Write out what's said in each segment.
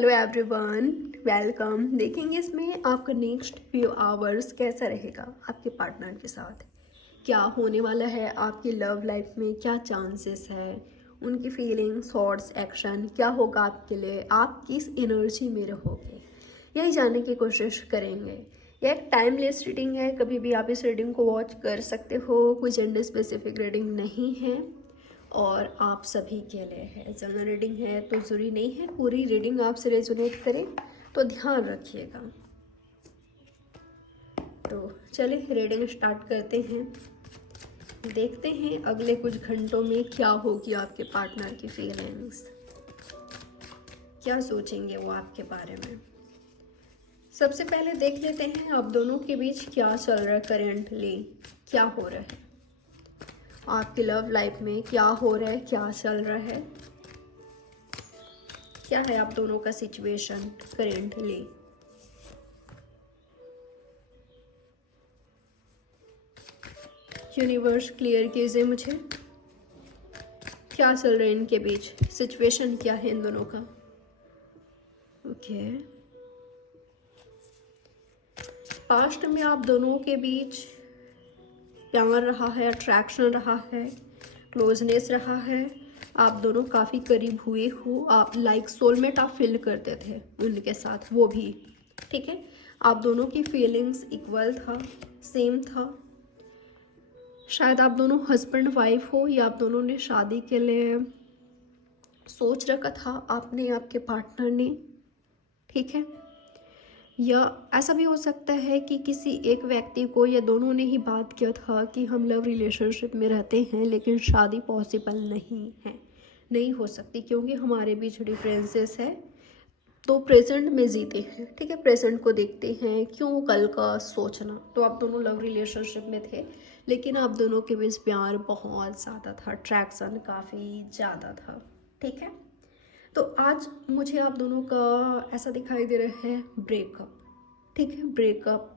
Hello everyone, welcome. देखेंगे इसमें आपका नेक्स्ट फ्यू आवर्स कैसा रहेगा आपके पार्टनर के साथ, क्या होने वाला है आपकी लव लाइफ में, क्या चांसेस है, उनकी फीलिंग्स, थॉट्स, एक्शन क्या होगा आपके लिए, आप किस एनर्जी में रहोगे, यही जानने की कोशिश करेंगे। यह एक टाइमलेस रीडिंग है, कभी भी आप इस रीडिंग को वॉच कर सकते हो, कोई जेंडर स्पेसिफिक रीडिंग नहीं है और आप सभी के लिए है। जनरल रीडिंग है तो ज़रूरी नहीं है पूरी रीडिंग आपसे रेजोनेट करे, तो ध्यान रखिएगा। तो चलिए रीडिंग स्टार्ट करते हैं। देखते हैं अगले कुछ घंटों में क्या होगी आपके पार्टनर की फीलिंग्स, क्या सोचेंगे वो आपके बारे में। सबसे पहले देख लेते हैं आप दोनों के बीच क्या चल रहा है करेंटली, क्या हो रहा है आपकी लव लाइफ में, क्या हो रहा है, क्या चल रहा है, क्या है आप दोनों का सिचुएशन करेंटली। यूनिवर्स क्लियर कीजिए मुझे, क्या चल रहा है इनके बीच, सिचुएशन क्या है इन दोनों का। ओके, पास्ट में आप दोनों के बीच प्यार रहा है, अट्रैक्शन रहा है, क्लोजनेस रहा है, आप दोनों काफ़ी करीब हुए हो, आप लाइक सोलमेट आप फील करते थे उनके साथ, वो भी ठीक है। आप दोनों की फीलिंग्स इक्वल था, सेम था। शायद आप दोनों हस्बैंड वाइफ हो या आप दोनों ने शादी के लिए सोच रखा था, आपने, आपके पार्टनर ने, ठीक है। या ऐसा भी हो सकता है कि किसी एक व्यक्ति को या दोनों ने ही बात किया था कि हम लव रिलेशनशिप में रहते हैं लेकिन शादी पॉसिबल नहीं है, नहीं हो सकती क्योंकि हमारे बीच डिफरेंसेस है। तो प्रेजेंट में जीते हैं, ठीक है, प्रेजेंट को देखते हैं, क्यों कल का सोचना। तो आप दोनों लव रिलेशनशिप में थे लेकिन आप दोनों के बीच प्यार बहुत ज़्यादा था, अट्रैक्शन काफ़ी ज़्यादा था, ठीक है। तो आज मुझे आप दोनों का ऐसा दिखाई दे रहा है ब्रेकअप, ठीक है, breakup,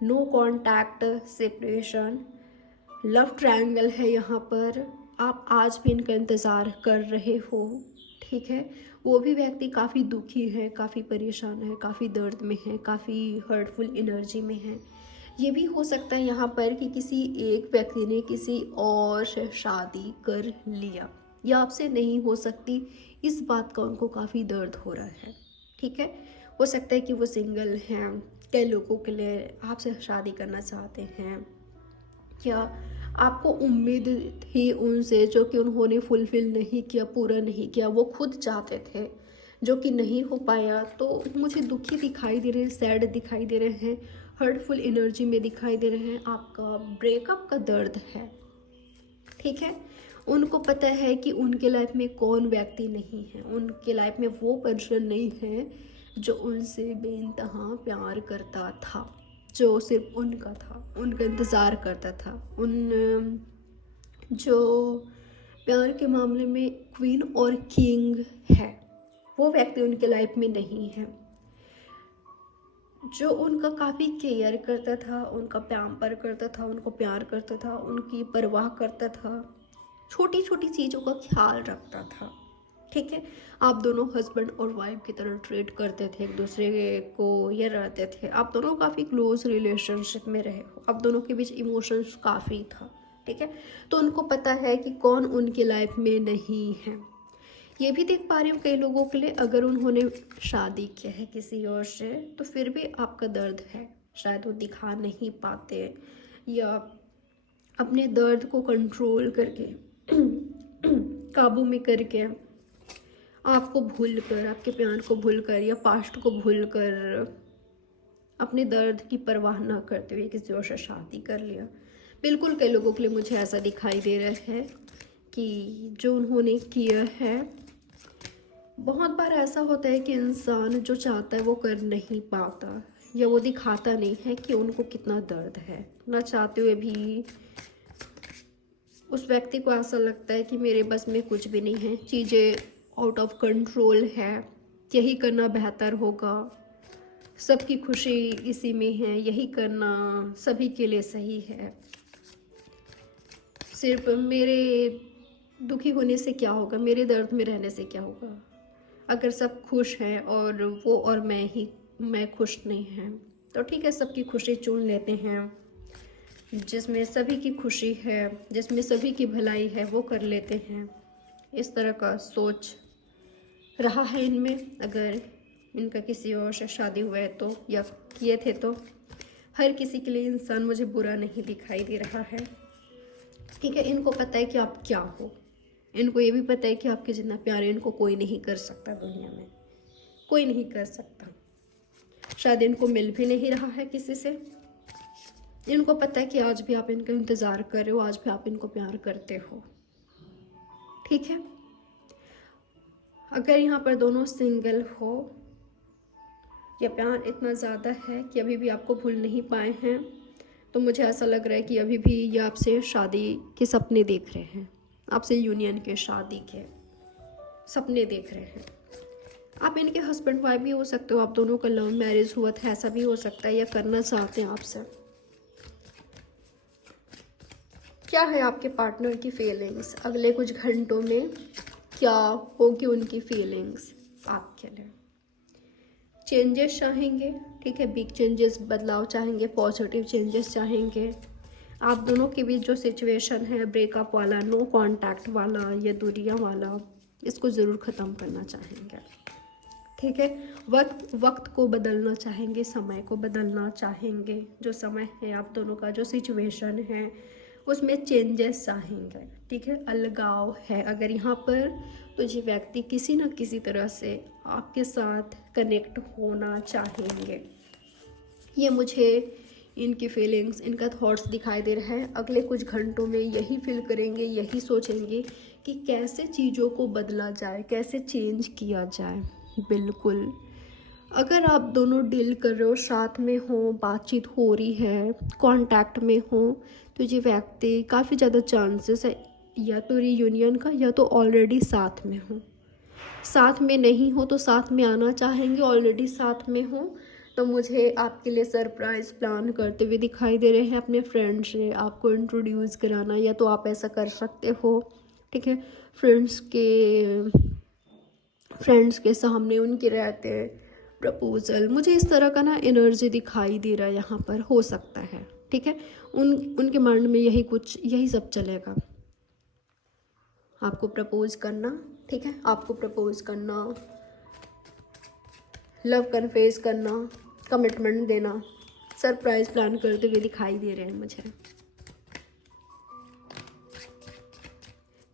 no contact, separation, love triangle है यहाँ पर। आप आज भी इनका इंतज़ार कर रहे हो, ठीक है। वो भी व्यक्ति काफ़ी दुखी है, काफ़ी परेशान है, काफ़ी दर्द में है, काफ़ी हर्टफुल एनर्जी में है। ये भी हो सकता है यहाँ पर कि किसी एक व्यक्ति ने किसी और से शादी कर लिया या आपसे नहीं हो सकती, इस बात का उनको काफ़ी दर्द हो रहा है, ठीक है। हो सकता है कि वो सिंगल हैं, कई लोगों के लिए आपसे शादी करना चाहते हैं, क्या आपको उम्मीद थी उनसे जो कि उन्होंने फुलफिल नहीं किया, पूरा नहीं किया, वो खुद चाहते थे जो कि नहीं हो पाया। तो मुझे दुखी दिखाई दे रहे हैं, सैड दिखाई दे रहे हैं, हर्टफुल एनर्जी में दिखाई दे रहे हैं, आपका ब्रेकअप का दर्द है, ठीक है। उनको पता है कि उनके लाइफ में कौन व्यक्ति नहीं है, उनके लाइफ में वो पर्सन नहीं है जो उनसे बेइंतहा प्यार करता था, जो सिर्फ उनका था, उनका इंतज़ार करता था, उन जो प्यार के मामले में क्वीन और किंग है, वो व्यक्ति उनके लाइफ में नहीं है। जो उनका काफ़ी केयर करता था, उनका पैम्पर करता था, उनको प्यार करता था, उनकी परवाह करता था, छोटी छोटी चीज़ों का ख्याल रखता था, ठीक है। आप दोनों हस्बैंड और वाइफ की तरह ट्रीट करते थे एक दूसरे को, ये रहते थे, आप दोनों काफ़ी क्लोज रिलेशनशिप में रहे हो, आप दोनों के बीच इमोशंस काफ़ी था, ठीक है। तो उनको पता है कि कौन उनकी लाइफ में नहीं है। ये भी देख पा रही हूँ कई लोगों के लिए अगर उन्होंने शादी किया है किसी और से तो फिर भी आपका दर्द है, शायद वो दिखा नहीं पाते या अपने दर्द को कंट्रोल करके काबू में करके, आपको भूल कर, आपके प्यार को भूल कर या पास्ट को भूल कर, अपने दर्द की परवाह ना करते हुए किसी और से शादी कर लिया। बिल्कुल कई लोगों के लिए मुझे ऐसा दिखाई दे रहा है कि जो उन्होंने किया है। बहुत बार ऐसा होता है कि इंसान जो चाहता है वो कर नहीं पाता या वो दिखाता नहीं है कि उनको कितना दर्द है, ना चाहते हुए भी उस व्यक्ति को ऐसा लगता है कि मेरे बस में कुछ भी नहीं है, चीज़ें आउट ऑफ कंट्रोल है, यही करना बेहतर होगा, सबकी खुशी इसी में है, यही करना सभी के लिए सही है, सिर्फ मेरे दुखी होने से क्या होगा, मेरे दर्द में रहने से क्या होगा। अगर सब खुश हैं और वो और मैं खुश नहीं हैं, तो ठीक है, सबकी खुशी चुन लेते हैं। जिसमें सभी की खुशी है, जिसमें सभी की भलाई है, वो कर लेते हैं। इस तरह का सोच रहा है इनमें। अगर इनका किसी और से शादी हुआ है तो, या किए थे तो, हर किसी के लिए इंसान मुझे बुरा नहीं दिखाई दे रहा है। ठीक है, इनको पता है कि आप क्या हो। इनको ये भी पता है कि आपके जितना प्यार इनको कोई नहीं कर सकता, दुनिया में कोई नहीं कर सकता। शायद इनको मिल भी नहीं रहा है किसी से। इनको पता है कि आज भी आप इनका इंतज़ार कर रहे हो, आज भी आप इनको प्यार करते हो। ठीक है, अगर यहाँ पर दोनों सिंगल हो या प्यार इतना ज़्यादा है कि अभी भी आपको भूल नहीं पाए हैं, तो मुझे ऐसा लग रहा है कि अभी भी ये आपसे शादी के सपने देख रहे हैं, आपसे यूनियन के, शादी के सपने देख रहे हैं। आप इनके हस्बैंड वाइफ भी हो सकते हो, आप दोनों का लव मैरिज हुआ था, ऐसा भी हो सकता है, या करना चाहते हैं आपसे। क्या है आपके पार्टनर की फीलिंग्स अगले कुछ घंटों में? क्या होगी उनकी फीलिंग्स आपके लिए? चेंजेस चाहेंगे, ठीक है, बिग चेंजेस, बदलाव चाहेंगे, पॉजिटिव चेंजेस चाहेंगे। आप दोनों के बीच जो सिचुएशन है ब्रेकअप वाला, नो कांटेक्ट वाला, ये दूरियां वाला, इसको ज़रूर ख़त्म करना चाहेंगे। ठीक है, वक्त को बदलना चाहेंगे, समय को बदलना चाहेंगे। जो समय है आप दोनों का, जो सिचुएशन है उसमें चेंजेस चाहेंगे। ठीक है, अलगाव है अगर यहाँ पर, तो ये व्यक्ति किसी न किसी तरह से आपके साथ कनेक्ट होना चाहेंगे। ये मुझे इनकी फीलिंग्स, इनका थॉट्स दिखाई दे रहा है। अगले कुछ घंटों में यही फील करेंगे, यही सोचेंगे कि कैसे चीज़ों को बदला जाए, कैसे चेंज किया जाए। बिल्कुल, अगर आप दोनों डील कर रहे हो, साथ में हो, बातचीत हो रही है, कांटेक्ट में हो, तो ये व्यक्ति काफ़ी ज़्यादा चांसेस है या तो रीयूनियन का, या तो ऑलरेडी साथ में हो। साथ में नहीं हो तो साथ में आना चाहेंगे, ऑलरेडी साथ में हो तो मुझे आपके लिए सरप्राइज़ प्लान करते हुए दिखाई दे रहे हैं, अपने फ्रेंड से आपको इंट्रोड्यूस कराना, या तो आप ऐसा कर सकते हो। ठीक है, फ्रेंड्स के सामने उनके रहते हैं प्रपोजल, मुझे इस तरह का ना एनर्जी दिखाई दे रहा है यहाँ पर, हो सकता है। ठीक है, उनके माइंड में यही सब चलेगा। आपको प्रपोज करना, ठीक है, आपको प्रपोज करना, लव कन्फेस करना, कमिटमेंट देना, सरप्राइज प्लान करते हुए दिखाई दे रहे हैं मुझे।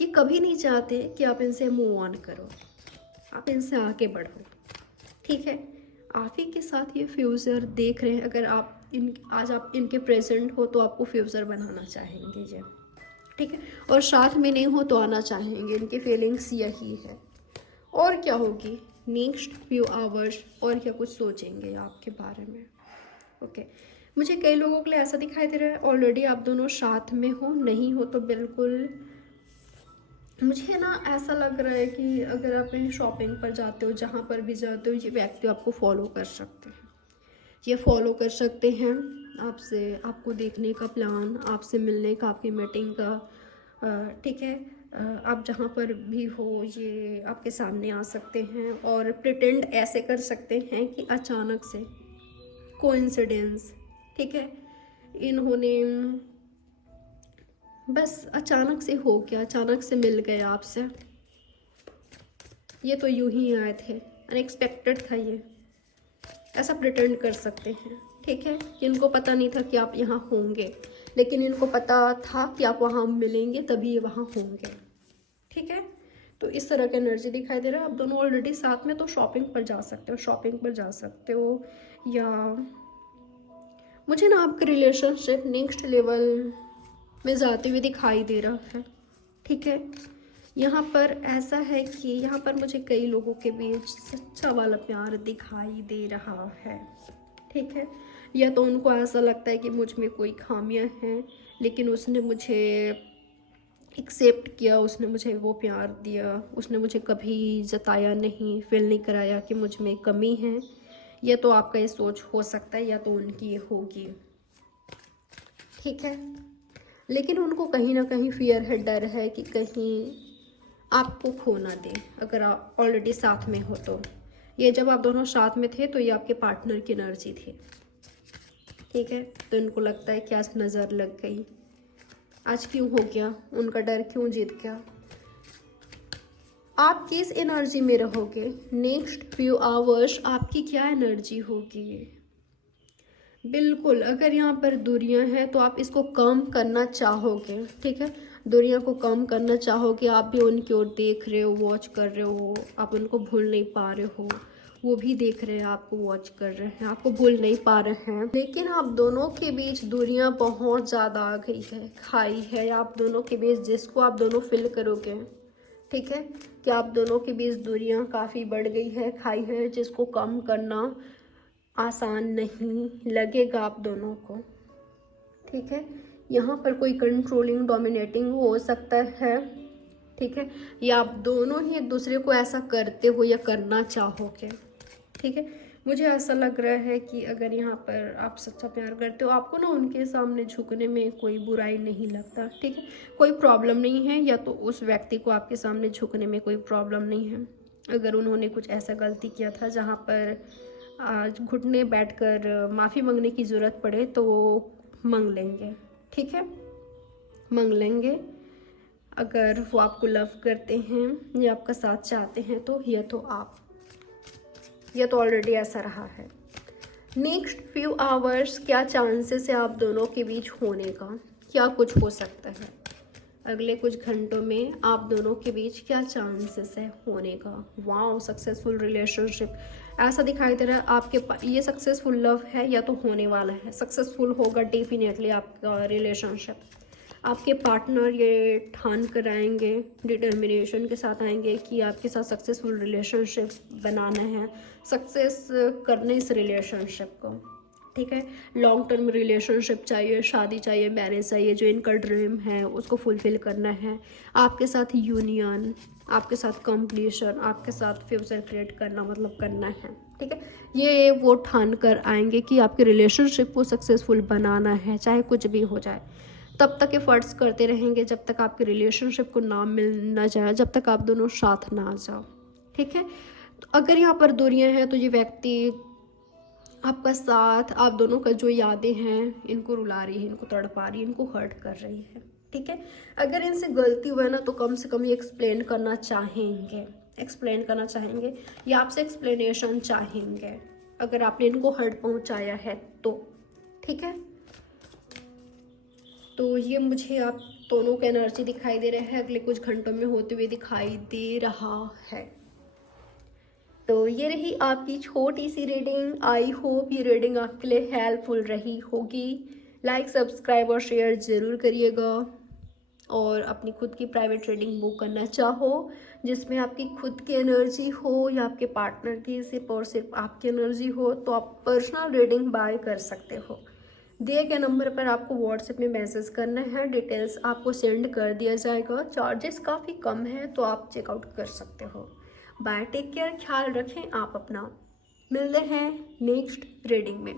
ये कभी नहीं चाहते कि आप इनसे मूव ऑन करो, आप इनसे आगे बढ़ो। ठीक है, आप ही के साथ ये फ्यूचर देख रहे हैं। अगर आज आप इनके प्रेजेंट हो तो आपको फ्यूचर बनाना चाहेंगे ये। ठीक है, और साथ में नहीं हो तो आना चाहेंगे। इनकी फीलिंग्स यही है। और क्या होगी नेक्स्ट फ्यू आवर्स, और क्या कुछ सोचेंगे आपके बारे में। ओके, मुझे कई लोगों के लिए ऐसा दिखाई दे रहा है ऑलरेडी आप दोनों साथ में हो, नहीं हो तो बिल्कुल। मुझे ना ऐसा लग रहा है कि अगर आप कहीं शॉपिंग पर जाते हो, जहाँ पर भी जाते हो, ये व्यक्ति आपको फॉलो कर सकते हैं। ये फॉलो कर सकते हैं आपसे, आपको देखने का प्लान, आपसे मिलने का, आपकी मीटिंग का। ठीक है, आप जहाँ पर भी हो ये आपके सामने आ सकते हैं और प्रिटेंड ऐसे कर सकते हैं कि अचानक से कोइंसिडेंस, ठीक है, इन्होंने बस अचानक से हो गया, अचानक से मिल गए आपसे। ये तो यूं ही आए थे, अनएक्सपेक्टेड था ये, ऐसा प्रिटेंड कर सकते हैं। ठीक है, इनको पता नहीं था कि आप यहाँ होंगे, लेकिन इनको पता था कि आप वहाँ मिलेंगे, तभी ये वहाँ होंगे। ठीक है, तो इस तरह का एनर्जी दिखाई दे रहा है। आप दोनों ऑलरेडी साथ में, तो शॉपिंग पर जा सकते हो, शॉपिंग पर जा सकते हो, या मुझे ना आपके रिलेशनशिप नेक्स्ट लेवल में जाते हुए दिखाई दे रहा है। ठीक है, यहाँ पर ऐसा है कि यहाँ पर मुझे कई लोगों के बीच सच्चा वाला प्यार दिखाई दे रहा है। ठीक है, या तो उनको ऐसा लगता है कि मुझ में कोई खामियां हैं, लेकिन उसने मुझे एक्सेप्ट किया, उसने मुझे वो प्यार दिया, उसने मुझे कभी जताया नहीं, फील नहीं कराया कि मुझ में कमी है। या तो आपका ये सोच हो सकता है, या तो उनकी ये होगी। ठीक है, लेकिन उनको कहीं ना कहीं फियर है, डर है कि कहीं आपको खो ना दे, अगर आप ऑलरेडी साथ में हो तो। ये जब आप दोनों साथ में थे तो ये आपके पार्टनर की एनर्जी थी, ठीक है। तो इनको लगता है कि आज नज़र लग गई, आज क्यों हो गया, उनका डर क्यों जीत गया। आप किस एनर्जी में रहोगे नेक्स्ट फ्यू आवर्स, आपकी क्या एनर्जी होगी। बिल्कुल, अगर यहाँ पर दूरियां हैं तो आप इसको कम करना चाहोगे, ठीक है। दूरियां को कम करना चाहोगे, आप भी उनकी ओर देख रहे हो, वॉच कर रहे हो, आप उनको भूल नहीं पा रहे हो, वो भी देख रहे हैं, आपको वॉच कर रहे हैं, आपको भूल नहीं पा रहे हैं। लेकिन आप दोनों के बीच दूरियां बहुत ज़्यादा आ गई है, खाई है आप दोनों के बीच, जिसको आप दोनों फिल करोगे, ठीक है। कि आप दोनों के बीच दूरियां काफ़ी बढ़ गई है, खाई है, जिसको कम करना आसान नहीं लगेगा आप दोनों को, ठीक है। यहाँ पर कोई कंट्रोलिंग डोमिनेटिंग हो सकता है, ठीक है, या आप दोनों ही एक दूसरे को ऐसा करते हो या करना चाहोगे, ठीक है। मुझे ऐसा लग रहा है कि अगर यहाँ पर आप सच्चा प्यार करते हो, आपको ना उनके सामने झुकने में कोई बुराई नहीं लगता, ठीक है। कोई प्रॉब्लम नहीं है, या तो उस व्यक्ति को आपके सामने झुकने में कोई प्रॉब्लम नहीं है। अगर उन्होंने कुछ ऐसा गलती किया था जहाँ पर आज घुटने बैठकर माफ़ी मांगने की ज़रूरत पड़े तो वो मांग लेंगे, ठीक है, मांग लेंगे। अगर वो आपको लव करते हैं या आपका साथ चाहते हैं तो यह तो ऑलरेडी ऐसा रहा है। नेक्स्ट फ्यू आवर्स क्या चांसेस है आप दोनों के बीच होने का, क्या कुछ हो सकता है अगले कुछ घंटों में आप दोनों के बीच, क्या चांसेस है होने का। वाओ, सक्सेसफुल रिलेशनशिप ऐसा दिखाई दे रहा है आपके पास। ये सक्सेसफुल लव है या तो होने वाला है, सक्सेसफुल होगा डेफिनेटली आपका रिलेशनशिप। आपके पार्टनर ये ठान कर आएंगे, डिटर्मिनेशन के साथ आएंगे कि आपके साथ सक्सेसफुल रिलेशनशिप बनाना है, सक्सेस करने इस रिलेशनशिप को, ठीक है। लॉन्ग टर्म रिलेशनशिप चाहिए, शादी चाहिए, मैरिज चाहिए, जो इनका ड्रीम है उसको फुलफिल करना है। आपके साथ यूनियन, आपके साथ कंप्लीशन, आपके साथ फ्यूचर क्रिएट करना, मतलब करना है, ठीक है। ये वो ठान कर आएंगे कि आपके रिलेशनशिप को सक्सेसफुल बनाना है, चाहे कुछ भी हो जाए। तब तक एफर्ट्स करते रहेंगे जब तक आपके रिलेशनशिप को ना मिल ना जाए, जब तक आप दोनों साथ ना आ जाओ, ठीक है। तो अगर यहाँ पर दूरियां हैं तो ये व्यक्ति आपका साथ, आप दोनों का जो यादें हैं, इनको रुला रही है, इनको तड़पा रही है, इनको हर्ट कर रही है, ठीक है। अगर इनसे गलती हुआ ना तो कम से कम ये एक्सप्लेन करना चाहेंगे, या आपसे एक्सप्लेनेशन चाहेंगे अगर आपने इनको हर्ट पहुंचाया है तो, ठीक है। तो ये मुझे आप दोनों का एनर्जी दिखाई दे रहा है, अगले कुछ घंटों में होते हुए दिखाई दे रहा है। तो ये रही आपकी छोटी सी रीडिंग। आई होप ये रीडिंग आपके लिए हेल्पफुल रही होगी। लाइक, सब्सक्राइब और शेयर ज़रूर करिएगा। और अपनी खुद की प्राइवेट रीडिंग बुक करना चाहो जिसमें आपकी खुद की एनर्जी हो या आपके पार्टनर की सिर्फ और सिर्फ आपकी एनर्जी हो, तो आप पर्सनल रीडिंग बाय कर सकते हो। दिए गए नंबर पर आपको व्हाट्सएप में मैसेज करना है, डिटेल्स आपको सेंड कर दिया जाएगा। चार्जेस काफ़ी कम है तो आप चेकआउट कर सकते हो। बाय, टेक केयर, ख्याल रखें आप अपना। मिलते हैं नेक्स्ट रीडिंग में।